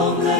long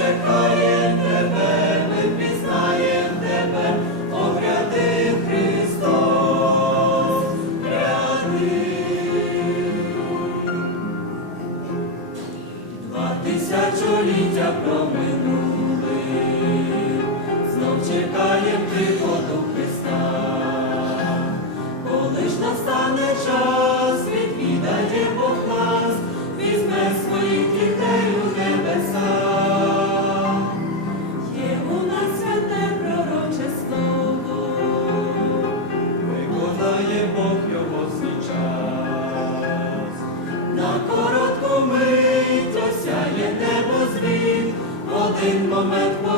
said in moment